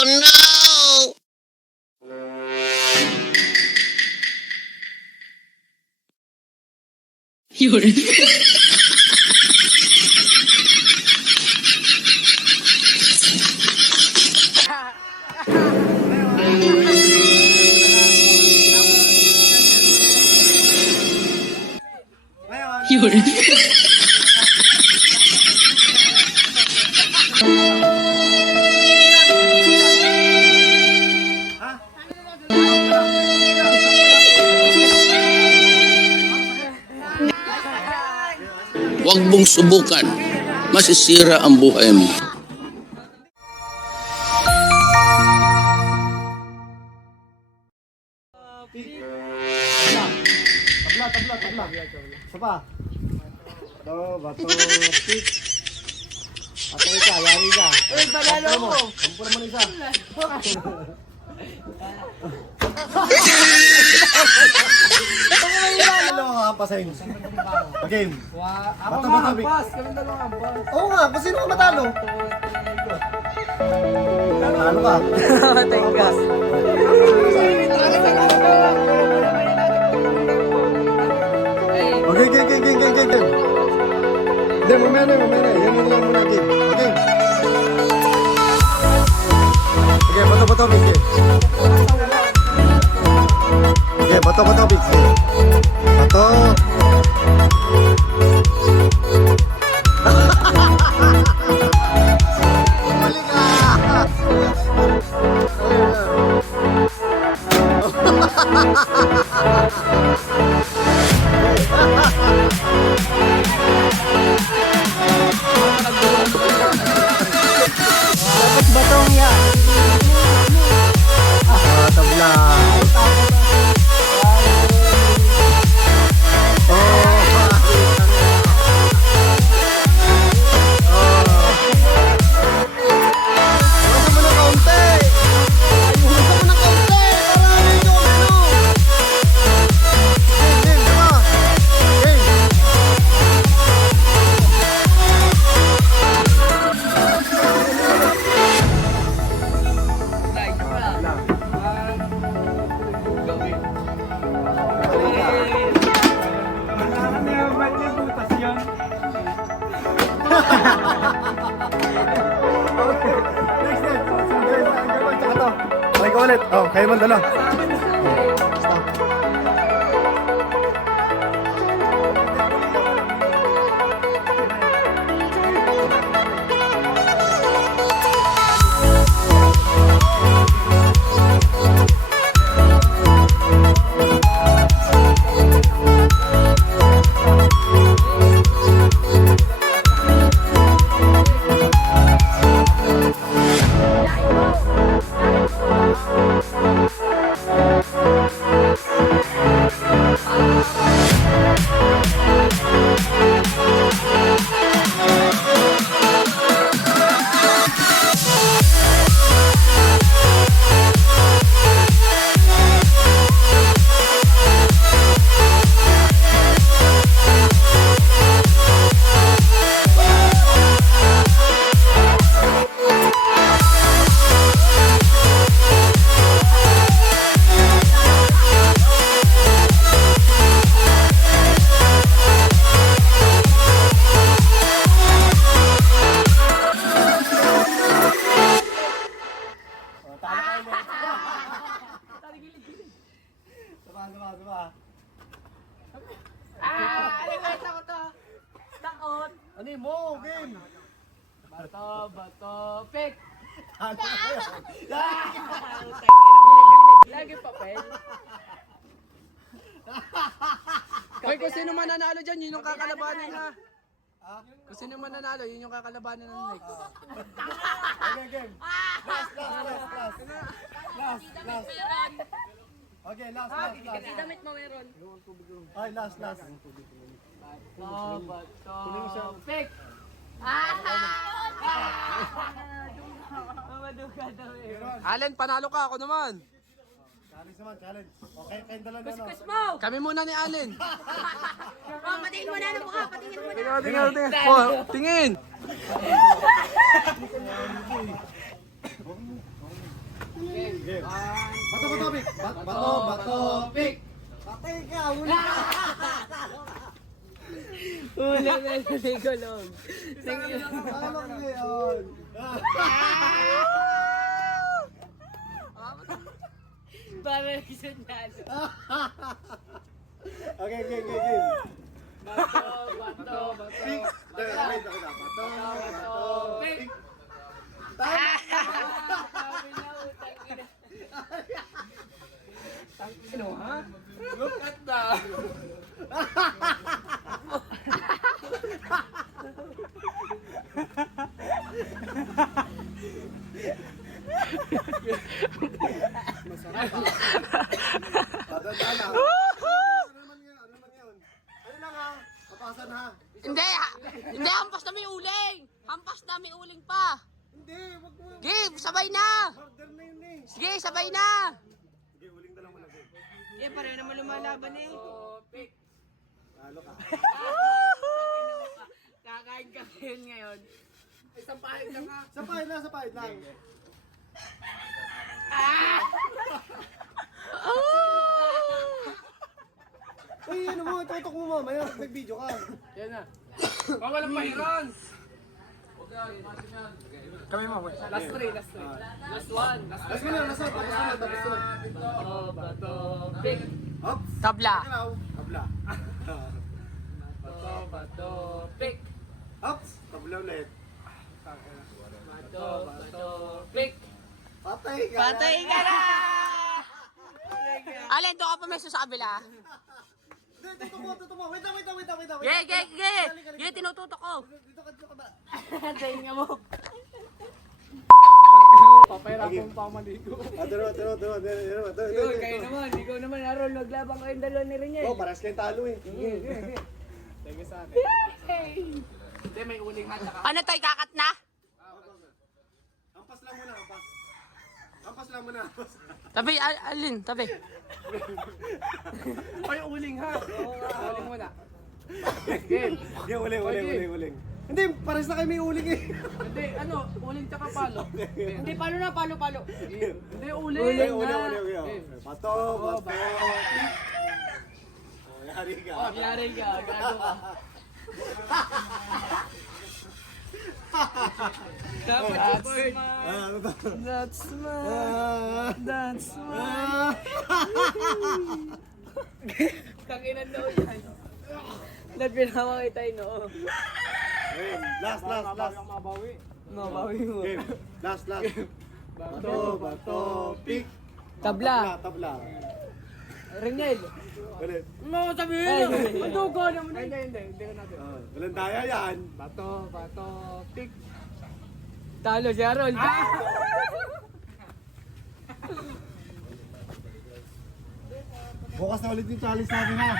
Oh no! Yun. Yun. mong subukan. Masisira ang buhay mo. Tabla, tabla, tabla. Isa pa. Ito, bato, stick. Ato ka, yari ka. Uy, panalo mo. Kampo naman isa. Ano nga, paseng? Okay. Bato, bato, big. Oo nga, kung sino ka matalo? Talo ka. Okay, okay, okay, okay, okay, okay. Hindi, mamaya na, mamaya na. Yan na lang muna, game. Okay, Ah, tabla. Ulit. Oh, kayo man Thank you. Mo? Game! Bato, bato, pek! Yun? Lagi papel. Hoy, kung sino man nanalo dyan, yun yung kakalabanin na. Kung sino man nanalo, yun yung kakalabanin ng next. Okay, game. Last, last, last, last. Last, last. Okay, last, last, last. Damit mo meron. Ay, last, last. Bato, bato, pek! Maduga daw eh. Allen, panalo ka, ako naman. Challenge naman, challenge. Okay, kayong dalawa na. ano? Kami muna ni Allen. Oh, patingin mo na ng mukha, patingin mo na. Tingnan, tingnan, tingnan. Oh, tingin. Game. Bato, bato, pick. Ba- Bato, bato, pick. Patay ka, ka. Ulo na sa gulong. Ano ngayon? Para sundalo. Okay, game, game, game. Bato, bato, bato. Pick. Wait. Bato, bato, pick. Sabi Ano ha? Look at that. Bato, dala. Ano naman yun? Ano naman yun? Ano lang ha? Papasan ha? Hindi, ha- hindi, hampas na may uling. Hampas na may uling pa. Hindi, wag mo. Game, sabay na. Murder na yun eh. Sige, sabay na. Sige, huling na lang muna. game. Eh, pareho naman lumalaban eh. Pick. Talo ka. Kakain ka ngayon ngayon. Isang pahit na nga. Sa pahid lang, sa pahid lang. Uy, ano mo, itutok mo mamaya. Nag-video ka. Yan na. Oh, walang pahiran. Kami mo, Last three, last three. Last one. Last Last na, last one. Tapos na, tapos na. Bato, bato, pick. Hop. Tabla. Tabla. Bato, bato, pick. Hop. Tabla ulit. Bato, bato, pick. Patay ka. Patay ka na. Alin, doon ka pa may sa kabila. Tutok mo, tutok mo. Wait lang, wait lang, wait lang, wait lang. Ge, ge, ge. Ge, tinututok ko. Dito ka, dito ka ba? Dahil nga mo. Papahirapan pa maligo. Ah, turo, turo, turo. Turo, turo, turo. Yun, kayo naman. Ikaw naman, Aaron. Naglabang kayong dalawa ni Rin Oh, paras kayong talo eh. Thank you sa akin. Hindi, may uling ha. Tsaka Ano tayo, kakat na? Ampas lang muna, ampas. Ampas lang muna. Tabi, al- alin, tabi. Ay, uling ha. Uling muna. Game. Yung uling, uling, uling, uling. Hindi, pares na may uling eh. Hindi, ano, uling tsaka palo. Hindi, palo na, palo, palo. Hindi, uling. Uling, uling, uling, uling. Game. Bato, bato. Oh, yari ka. Oh, yari ka. Gago ka. Dapat. Ah, ano to? That's smart. That's smart. ah. Tanginan daw yan. Lahat pinapakita yun, oo. Last, last, last. Mabawi mo. Game. Last, last. Bato, bato, pick. Tabla. Tabla. Ringel. Ulit. Mo sabihin mo. Matugo naman. Hindi, hindi. Hindi ko natin. Ah, Walang daya yan. Bato, bato, pick. Talo si Harold. Bukas na ulit yung challenge natin ha.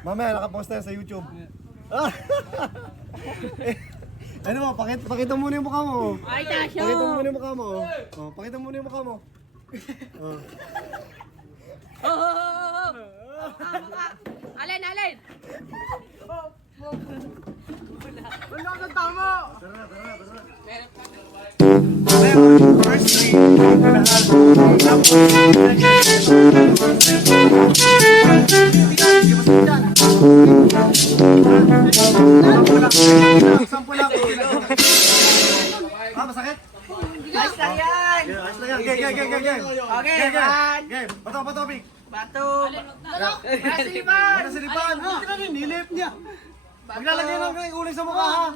Mamaya nakapost na yan sa YouTube. Ah. Eh, ano mo, pakita, pakita mo muna yung mukha mo. Ay, Tasyo. Pakita mo muna yung mukha mo. Oh, pakita mo muna yung mukha mo. Oh. Oh, oh, oh, oh, oh. Ah, baka. Alin, alin. Wala ka tama. Sampu lang. Ah, masakit? Ayos lang yan. Yeah, ayos lang yan. Game, game, game, game, game. Okay, Game, game. man. Game. Bato, bato, Big. Bato. Nasipan. Ano sa lipan? Hindi na rin, nilip niya. Maglalagay lang ng uling sa mukha ha.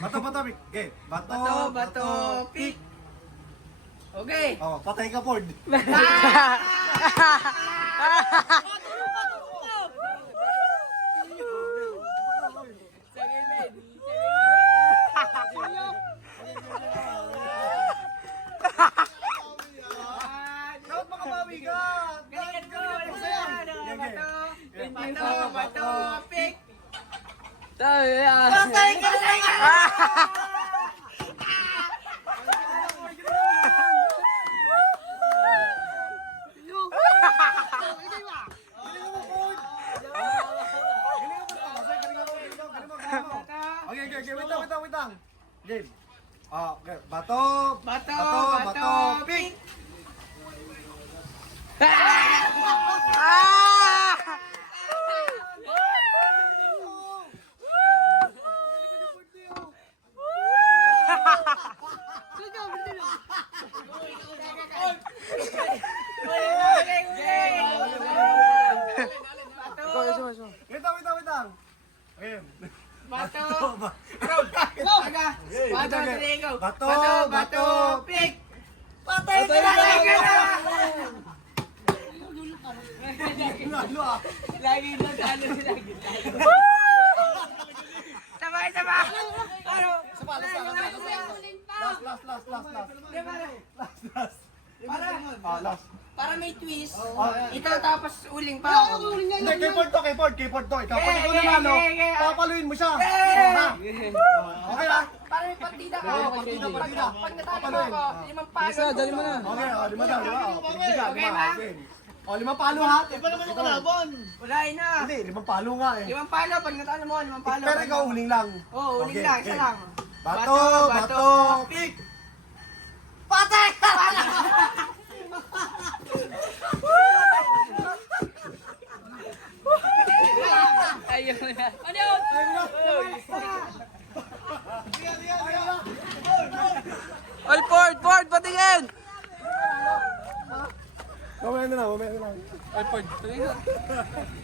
Bato, bato, Big. Game. Bato, Bato, bato, pick. Okay. Oh, patay ka, Ford. Sige, men. Dapat makabawi ka. Galingan ko. Game, game. Bato, bato, bato, pick. Tayo Patay ka na. Galing mo, Ford. Galing mo, Ford. Masay, galing mo, galing mo, galing mo, galing mo. Okay, okay, okay. Wait lang, wait lang, wait lang. Game. Ah, okay. Bato, Bato, bato, bato, pick. pick. Witang, witang, witang. Ayun. Bato. Bato. Bato, Diego. Bato, bato, pick. Patay ka na! Patay ka na! Lagi na talo si Lagi. Sabay, sabay! Ano? Sabay, sabay. Last, last, last, last, last. Last, last. Para, Ah, last. para may twist. Oh, Ito tapos uling pa. Hindi, keyboard to, keyboard, keyboard to. Ikaw, pag ikaw Yeah, nanalo, yeah, yeah, yeah. papaluin mo siya. Yeah. Ha? Okay lang? Para may partida ka. Oo, partida, partida. Pag natalo mo ako, limang palo. Isa, dali mo na. Okay, oh, lima daw, lima. Okay, lima. ma? Okay. Oh, limang palo ha. Iba naman yung kalabon. Wala na. Hindi, limang palo nga eh. Limang palo. Pag natalo mo, limang palo. Pero ikaw, uling lang. Oo, uling lang. Isa lang. Bato, bato, pick! Patay! Ayun na. Ano? Ay, Ford! Ford! Patingin! Mamaya na lang, mamaya na lang. Ay, Ford. Patingin.